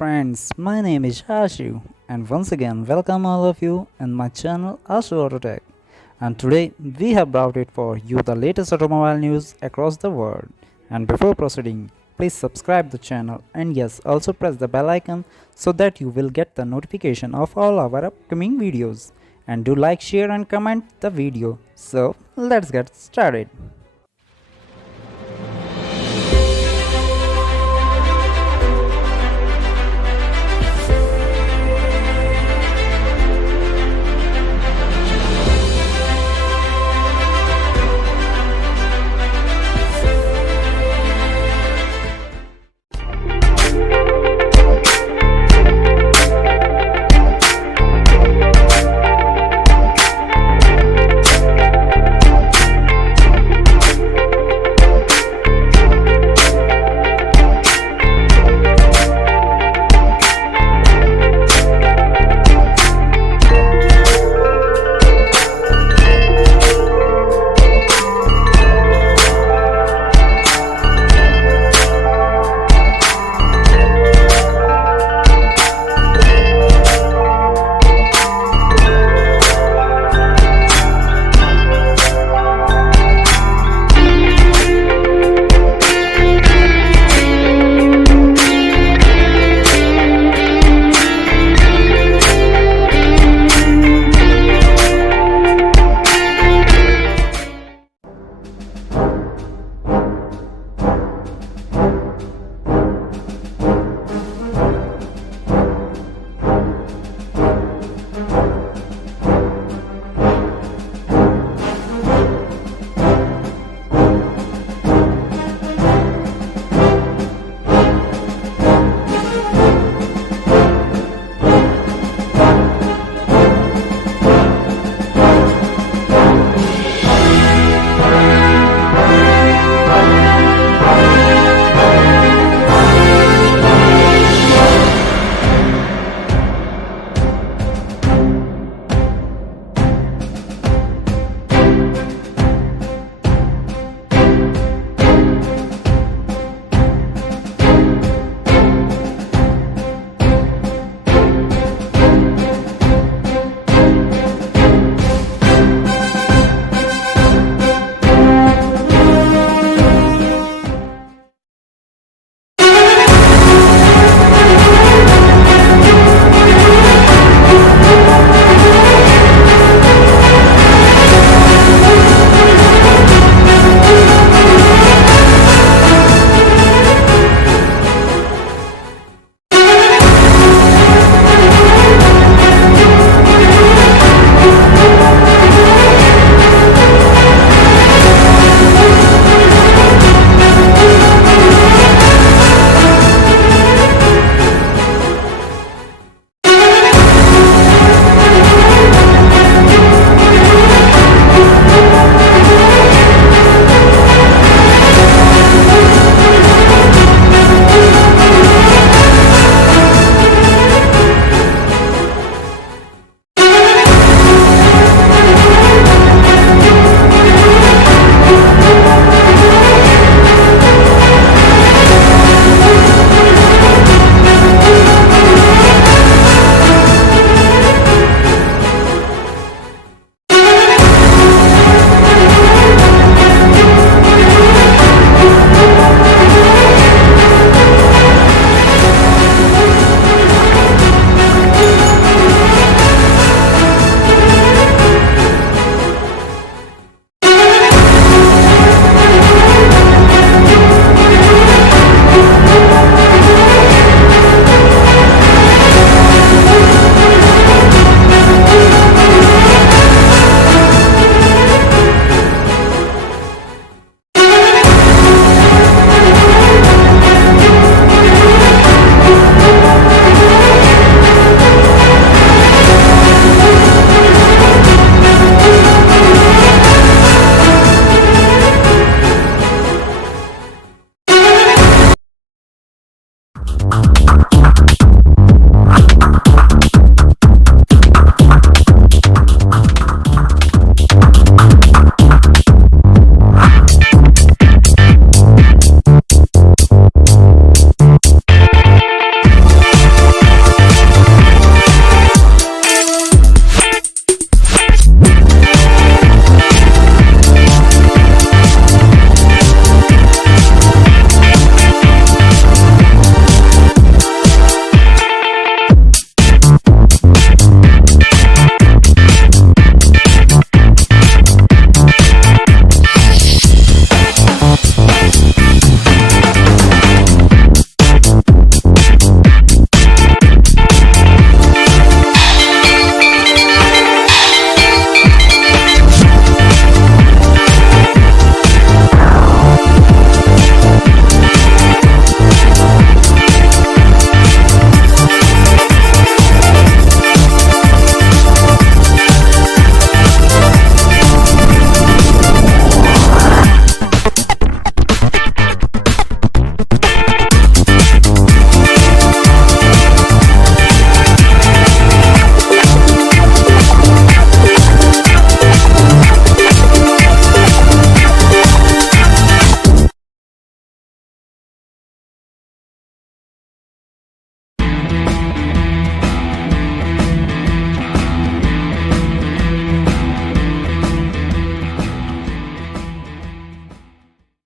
friends, my name is Ashu and once again welcome all of you in my channel Ashu AutoTech. And today we have brought it for you the latest automobile news across the world. And before proceeding, please subscribe the channel and yes, also press the bell icon so that you will get the notification of all our upcoming videos. And do like, share and comment the video. So let's get started.